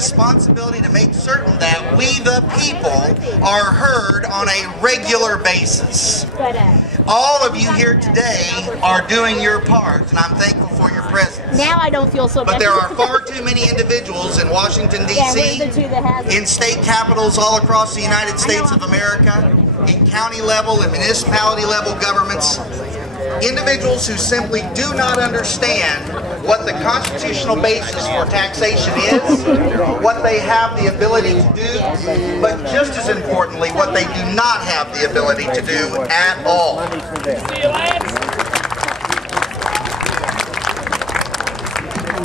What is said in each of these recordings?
responsibility to make certain that we the people are heard on a regular basis. All of you here today are doing your part, and I'm thankful for your presence. Now I don't feel so bad. But there are far too many individuals in Washington, D.C., in state capitals all across the United States of America, in county level and municipality level governments, individuals who simply do not understand what the constitutional basis for taxation is, what they have the ability to do, but just as importantly, what they do not have the ability to do at all.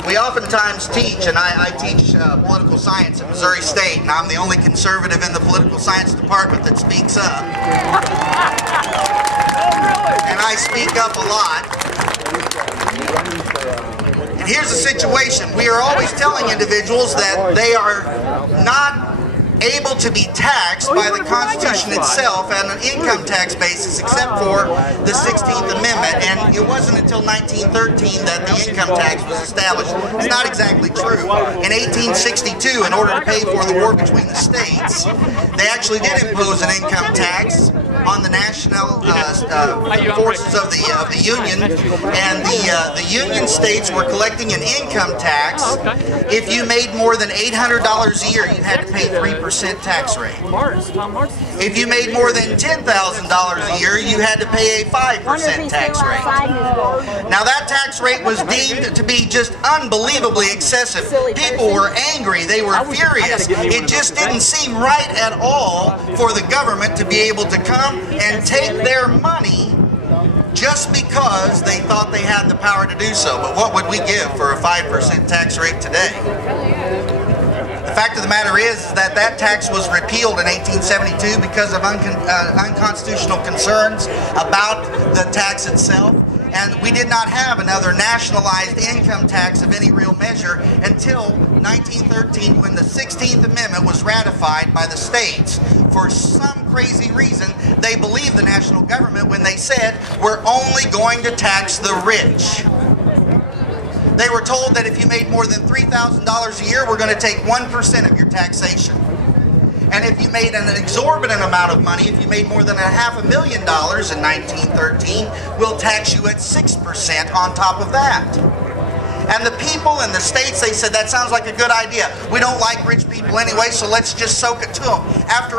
We oftentimes teach, and I teach political science at Missouri State, and I'm the only conservative in the political science department that speaks up. And I speak up a lot. And here's the situation. We are always telling individuals that they are not able to be taxed by the Constitution itself on an income tax basis except for the 16th Amendment, and it wasn't until 1913 that the income tax was established. It's not exactly true. In 1862, in order to pay for the war between the states, they actually did impose an income tax on the national forces of the Union, and the Union states were collecting an income tax. If you made more than $800 a year, you had to pay 3% tax rate. If you made more than $10,000 a year, you had to pay a 5% tax rate. Now that tax rate was deemed to be just unbelievably excessive. People were angry. They were furious. It just didn't seem right at all for the government to be able to come and take their money just because they thought they had the power to do so. But what would we give for a 5% tax rate today? The fact of the matter is that that tax was repealed in 1872 because of unconstitutional concerns about the tax itself. And we did not have another nationalized income tax of any real measure until 1913, when the 16th Amendment was ratified by the states. For some crazy reason, they believed the national government when they said, we're only going to tax the rich. They were told that if you made more than $3,000 a year, we're going to take 1% of your taxation. And if you made an exorbitant amount of money, if you made more than $500,000 in 1913, we'll tax you at 6% on top of that. And the people in the states, they said, that sounds like a good idea. We don't like rich people anyway, so let's just soak it to them. After